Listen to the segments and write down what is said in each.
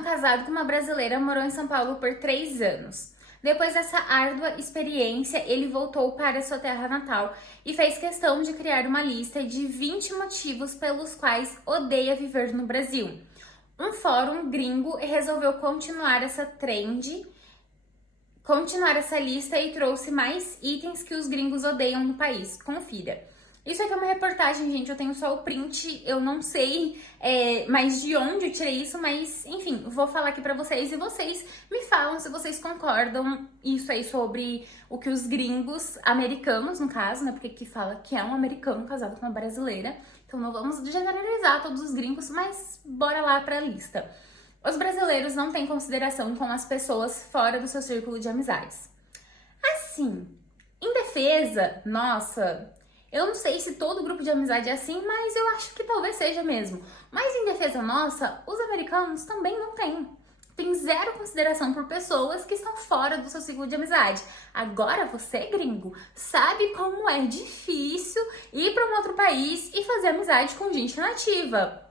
americano casado com uma brasileira morou em São Paulo por 3 anos. Depois dessa árdua experiência, ele voltou para sua terra natal e fez questão de criar uma lista de 20 motivos pelos quais odeia viver no Brasil. Um fórum gringo resolveu continuar essa lista e trouxe mais itens que os gringos odeiam no país. Confira. Isso aqui é uma reportagem, gente, eu tenho só o print, eu não sei mais de onde eu tirei isso, mas enfim, vou falar aqui pra vocês e vocês me falam se vocês concordam isso aí sobre o que os gringos, americanos no caso, né, porque aqui fala que é um americano casado com uma brasileira, então não vamos generalizar todos os gringos, mas bora lá pra lista. Os brasileiros não têm consideração com as pessoas fora do seu círculo de amizades. Assim, em defesa, nossa... Eu não sei se todo grupo de amizade é assim, mas eu acho que talvez seja mesmo. Mas em defesa nossa, os americanos também não têm. Tem zero consideração por pessoas que estão fora do seu ciclo de amizade. Agora você, gringo, sabe como é difícil ir para um outro país e fazer amizade com gente nativa.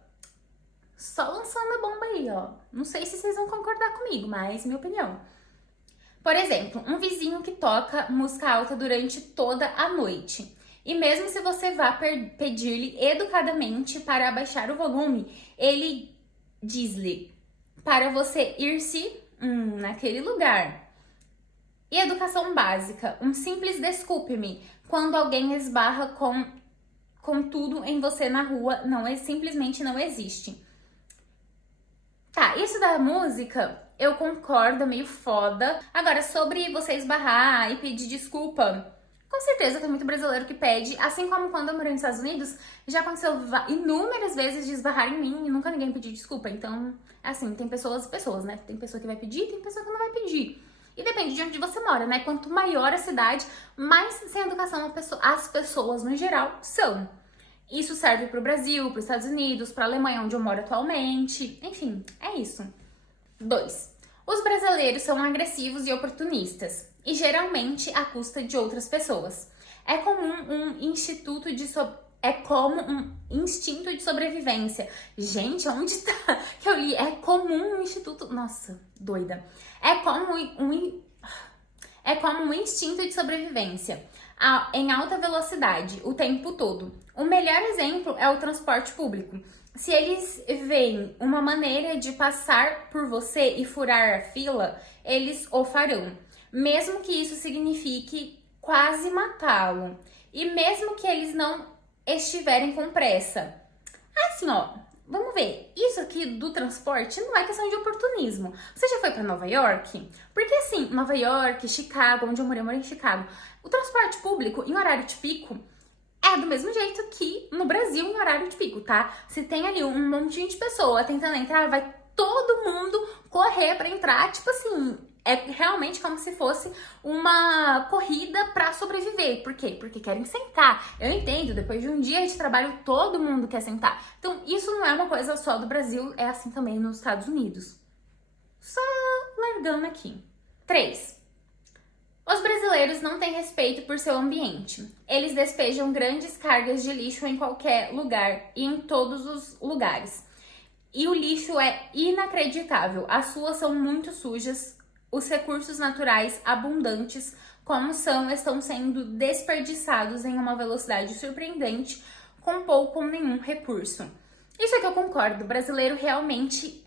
Só lançando a bomba aí, ó. Não sei se vocês vão concordar comigo, mas minha opinião. Por exemplo, um vizinho que toca música alta durante toda a noite. E mesmo se você vá pedir-lhe educadamente para abaixar o volume, ele diz-lhe para você ir-se naquele lugar. E educação básica, um simples desculpe-me, quando alguém esbarra com tudo em você na rua, simplesmente não existe. Tá, isso da música, eu concordo, é meio foda. Agora, sobre você esbarrar e pedir desculpa... Com certeza tem muito brasileiro que pede, assim como quando eu morei nos Estados Unidos, já aconteceu inúmeras vezes de esbarrar em mim e nunca ninguém pediu desculpa. Então, assim, tem pessoas e pessoas, né? Tem pessoa que vai pedir, tem pessoa que não vai pedir. E depende de onde você mora, né? Quanto maior a cidade, mais sem educação as pessoas, no geral, são. Isso serve pro Brasil, pros Estados Unidos, pra Alemanha, onde eu moro atualmente. Enfim, é isso. 2. Os brasileiros são agressivos e oportunistas. E geralmente à custa de outras pessoas. É como um instinto de sobrevivência. Gente, onde tá que eu li? É comum um instituto... Nossa, doida. É como um instinto de sobrevivência. Em alta velocidade, o tempo todo. O melhor exemplo é o transporte público. Se eles veem uma maneira de passar por você e furar a fila, eles o farão. Mesmo que isso signifique quase matá-lo. E mesmo que eles não estiverem com pressa. Assim, ó, vamos ver. Isso aqui do transporte não é questão de oportunismo. Você já foi pra Nova York? Porque assim, Nova York, Chicago, onde eu morei em Chicago, o transporte público em horário de pico é do mesmo jeito que no Brasil em horário de pico, tá? Se tem ali um montinho de pessoa tentando entrar, vai todo mundo correr pra entrar, tipo assim... É realmente como se fosse uma corrida pra sobreviver. Por quê? Porque querem sentar. Eu entendo, depois de um dia de trabalho, todo mundo quer sentar. Então, isso não é uma coisa só do Brasil, é assim também nos Estados Unidos. Só largando aqui. 3. Os brasileiros não têm respeito por seu ambiente. Eles despejam grandes cargas de lixo em qualquer lugar e em todos os lugares. E o lixo é inacreditável. As ruas são muito sujas. Os recursos naturais abundantes como estão sendo desperdiçados em uma velocidade surpreendente, com pouco ou nenhum recurso. Isso é que eu concordo, o brasileiro realmente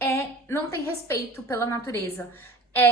não tem respeito pela natureza.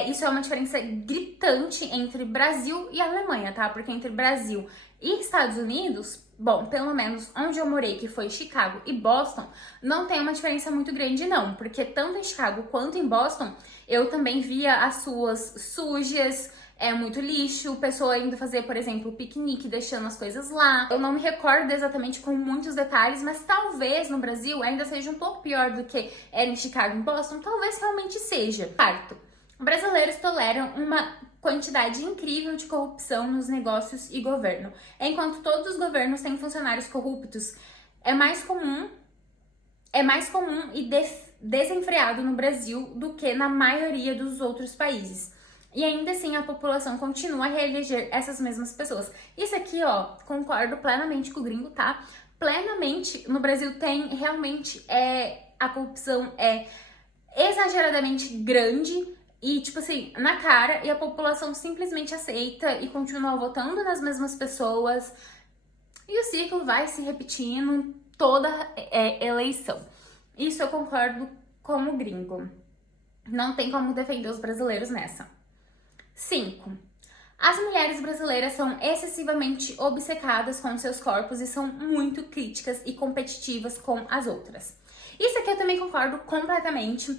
Isso é uma diferença gritante entre Brasil e Alemanha, tá? Porque entre Brasil e Estados Unidos, bom, pelo menos onde eu morei, que foi Chicago e Boston, não tem uma diferença muito grande não, porque tanto em Chicago quanto em Boston, eu também via as ruas sujas, muito lixo, pessoa indo fazer, por exemplo, piquenique, deixando as coisas lá. Eu não me recordo exatamente com muitos detalhes, mas talvez no Brasil ainda seja um pouco pior do que era em Chicago e Boston, talvez realmente seja. Quarto, brasileiros toleram uma quantidade incrível de corrupção nos negócios e governo. Enquanto todos os governos têm funcionários corruptos, é mais comum e desenfreado no Brasil do que na maioria dos outros países. E ainda assim a população continua a reeleger essas mesmas pessoas. Isso aqui, ó, concordo plenamente com o gringo, tá? Plenamente, no Brasil tem realmente a corrupção exageradamente grande e, tipo assim, na cara, e a população simplesmente aceita e continua votando nas mesmas pessoas. E o ciclo vai se repetindo toda eleição. Isso eu concordo com o gringo. Não tem como defender os brasileiros nessa. 5. As mulheres brasileiras são excessivamente obcecadas com seus corpos e são muito críticas e competitivas com as outras. Isso aqui eu também concordo completamente.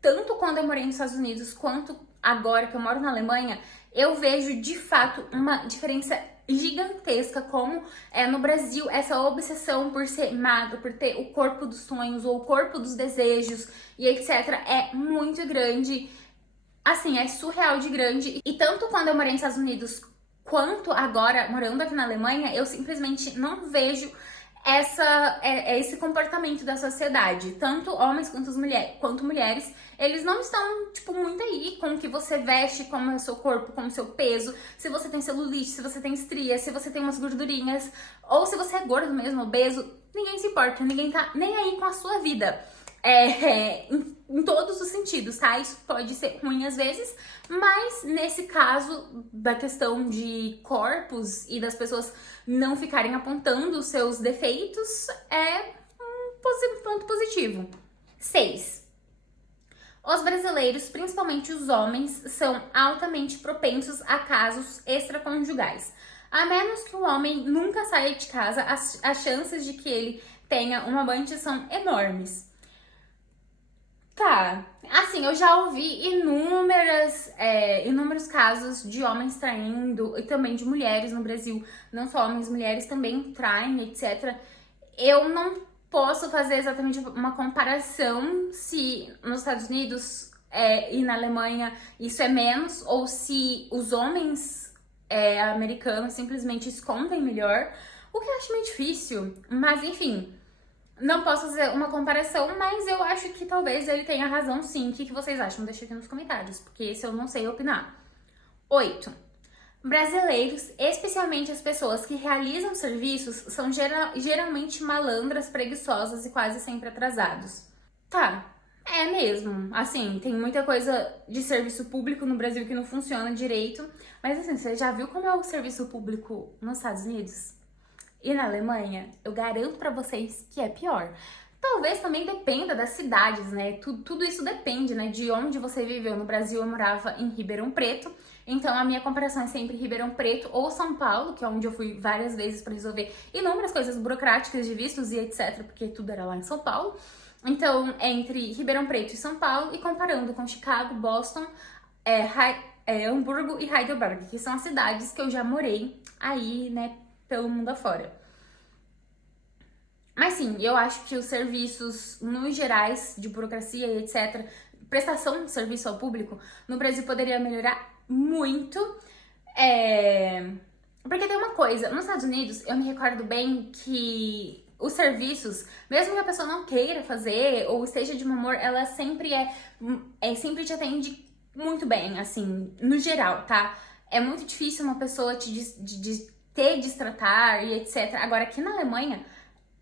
Tanto quando eu morei nos Estados Unidos quanto agora que eu moro na Alemanha, eu vejo de fato uma diferença gigantesca como no Brasil essa obsessão por ser magro, por ter o corpo dos sonhos ou o corpo dos desejos e etc. é muito grande. Assim, é surreal de grande. E tanto quando eu morei nos Estados Unidos quanto agora morando aqui na Alemanha, eu simplesmente não vejo esse comportamento da sociedade. Tanto homens quanto mulheres, eles não estão, tipo, muito aí com o que você veste, como é o seu corpo, como é o seu peso, se você tem celulite, se você tem estria, se você tem umas gordurinhas, ou se você é gordo mesmo, obeso, ninguém se importa, ninguém tá nem aí com a sua vida. Em todos os sentidos, tá? Isso pode ser ruim às vezes, mas nesse caso da questão de corpos e das pessoas não ficarem apontando os seus defeitos, é um ponto positivo. 6. Os brasileiros, principalmente os homens, são altamente propensos a casos extraconjugais. A menos que o homem nunca saia de casa, as chances de que ele tenha uma amante são enormes. Tá, assim, eu já ouvi inúmeros casos de homens traindo e também de mulheres no Brasil. Não só homens, mulheres também traem, etc. Eu não posso fazer exatamente uma comparação se nos Estados Unidos e na Alemanha isso é menos ou se os homens americanos simplesmente escondem melhor, o que eu acho meio difícil, mas enfim. Não posso fazer uma comparação, mas eu acho que talvez ele tenha razão sim. O que vocês acham? Deixa aqui nos comentários, porque esse eu não sei opinar. 8. Brasileiros, especialmente as pessoas que realizam serviços, são geralmente malandras, preguiçosas e quase sempre atrasados. Tá, é mesmo. Assim, tem muita coisa de serviço público no Brasil que não funciona direito. Mas assim, você já viu como é o serviço público nos Estados Unidos? E na Alemanha, eu garanto pra vocês que é pior. Talvez também dependa das cidades, né? Tudo isso depende, né? De onde você viveu. No Brasil, eu morava em Ribeirão Preto. Então, a minha comparação é sempre Ribeirão Preto ou São Paulo, que é onde eu fui várias vezes pra resolver inúmeras coisas burocráticas de vistos e etc. Porque tudo era lá em São Paulo. Então, entre Ribeirão Preto e São Paulo, e comparando com Chicago, Boston, Hamburgo e Heidelberg, que são as cidades que eu já morei aí, né? Pelo mundo afora. Mas sim, eu acho que os serviços, nos gerais, de burocracia e etc., prestação de serviço ao público, no Brasil poderia melhorar muito. Porque tem uma coisa, nos Estados Unidos, eu me recordo bem que os serviços, mesmo que a pessoa não queira fazer ou esteja de mau humor, ela sempre sempre te atende muito bem, assim, no geral, tá? É muito difícil uma pessoa te destratar e etc. Agora, aqui na Alemanha,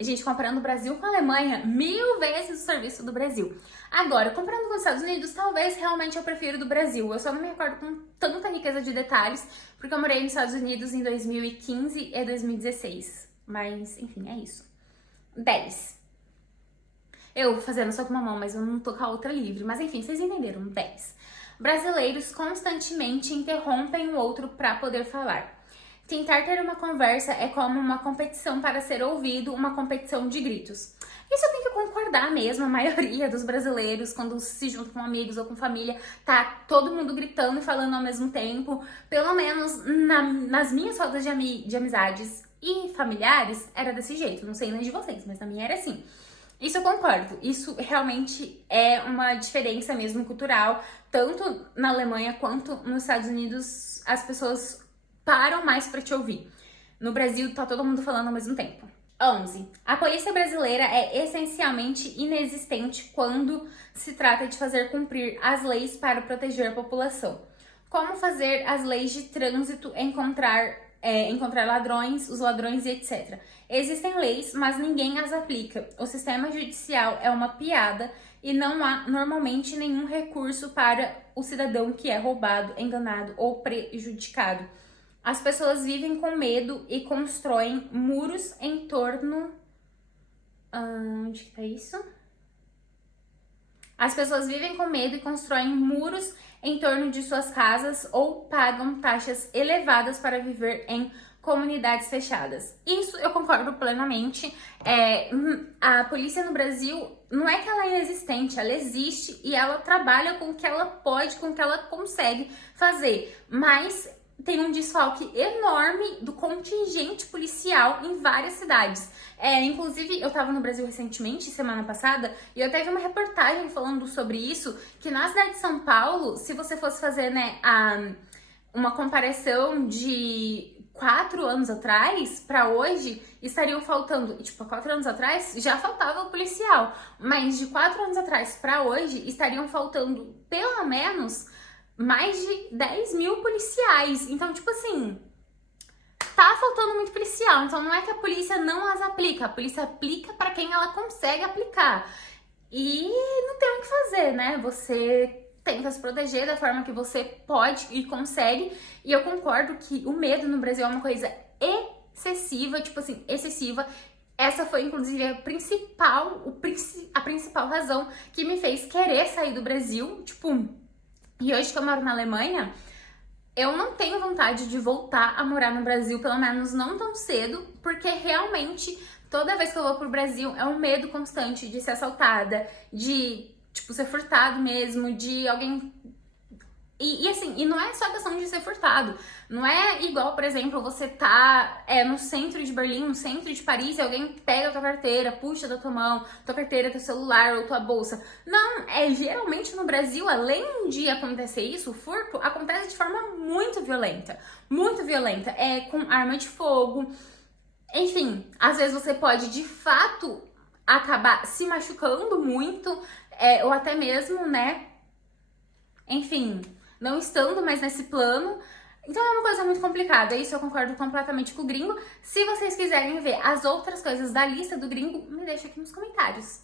gente, comparando o Brasil com a Alemanha, 1000 vezes o serviço do Brasil. Agora, comparando com os Estados Unidos, talvez realmente eu prefiro do Brasil. Eu só não me recordo com tanta riqueza de detalhes, porque eu morei nos Estados Unidos em 2015 e 2016. Mas, enfim, é isso. 10. Eu fazendo só com uma mão, mas eu não tô com a outra livre. Mas enfim, vocês entenderam. 10. Brasileiros constantemente interrompem o outro para poder falar. Tentar ter uma conversa é como uma competição para ser ouvido, uma competição de gritos. Isso eu tenho que concordar mesmo, a maioria dos brasileiros, quando se junta com amigos ou com família, tá todo mundo gritando e falando ao mesmo tempo. Pelo menos nas minhas rodas de amizades e familiares, era desse jeito. Não sei nem de vocês, mas na minha era assim. Isso eu concordo. Isso realmente é uma diferença mesmo cultural. Tanto na Alemanha quanto nos Estados Unidos, as pessoas param mais pra te ouvir. No Brasil, tá todo mundo falando ao mesmo tempo. 11. A polícia brasileira é essencialmente inexistente quando se trata de fazer cumprir as leis para proteger a população. Como fazer as leis de trânsito, encontrar ladrões, os ladrões e etc. Existem leis, mas ninguém as aplica. O sistema judicial é uma piada e não há normalmente nenhum recurso para o cidadão que é roubado, enganado ou prejudicado. As pessoas vivem com medo e constroem muros em torno... onde que tá isso? As pessoas vivem com medo e constroem muros em torno de suas casas ou pagam taxas elevadas para viver em comunidades fechadas. Isso eu concordo plenamente. A polícia no Brasil não é que ela é inexistente, ela existe e ela trabalha com o que ela pode, com o que ela consegue fazer, mas tem um desfalque enorme do contingente policial em várias cidades. Inclusive, eu tava no Brasil recentemente, semana passada, e eu teve uma reportagem falando sobre isso, que na cidade de São Paulo, se você fosse fazer, né, uma comparação de 4 anos atrás para hoje, estariam faltando, tipo, 4 anos atrás já faltava o policial, mas de 4 anos atrás para hoje estariam faltando pelo menos mais de 10 mil policiais. Então, tipo assim, tá faltando muito policial. Então não é que a polícia não as aplica, a polícia aplica para quem ela consegue aplicar. E não tem o que fazer, né? Você tenta se proteger da forma que você pode e consegue. E eu concordo que o medo no Brasil é uma coisa excessiva, tipo assim, excessiva. Essa foi, inclusive, a principal razão que me fez querer sair do Brasil, tipo... E hoje que eu moro na Alemanha, eu não tenho vontade de voltar a morar no Brasil, pelo menos não tão cedo, porque realmente toda vez que eu vou pro Brasil é um medo constante de ser assaltada, de, tipo, ser furtado mesmo, de alguém... E assim, e não é só questão de ser furtado. Não é igual, por exemplo, você tá no centro de Berlim, no centro de Paris, e alguém pega a tua carteira, puxa da tua mão, tua carteira, teu celular ou tua bolsa. Não, geralmente no Brasil, além de acontecer isso, o furto acontece de forma muito violenta. Muito violenta. Com arma de fogo. Enfim, às vezes você pode, de fato, acabar se machucando muito, ou até mesmo, né? Enfim... não estando mais nesse plano. Então é uma coisa muito complicada, isso eu concordo completamente com o gringo. Se vocês quiserem ver as outras coisas da lista do gringo, me deixa aqui nos comentários.